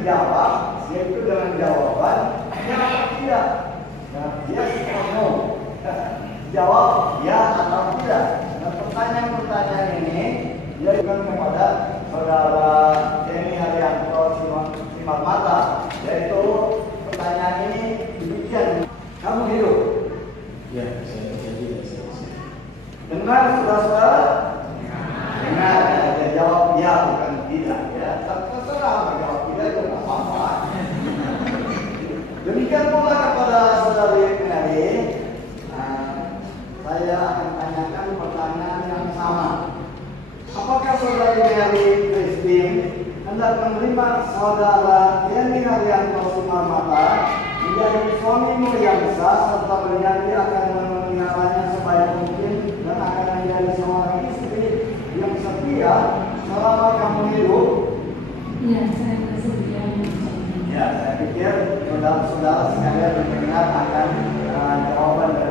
dijawab, yaitu dengan jawaban ya atau tidak. Nah, yes or no. Jawab ya atau tidak. Nah, pertanyaan-pertanyaan ini diajukan kepada saudara Denny Haryanto Simarmata, yaitu pertanyaan ini demikian. Kamu hidup? Ya, saya tidak. Dengar saudara-saudara? Dengar, ya, jawab ya bukan tidak ya. Terserah mau jawab tidak itu nggak apa-apa. Demikian pula kepada saudari Mary, saya akan tanyakan pertanyaan yang sama. Apakah saudari Mary Christine hendak menerima saudara Denny Haryanto Simarmata menjadi suamimu yang sah serta berjanji akan memeliharanya sebaik mungkin dan akan menjadi seorang istri yang setia selama kamu hidup? Iya, saya bersedia. Ya, saya pikir saudara-saudara sekalian mendengar akan jawaban dari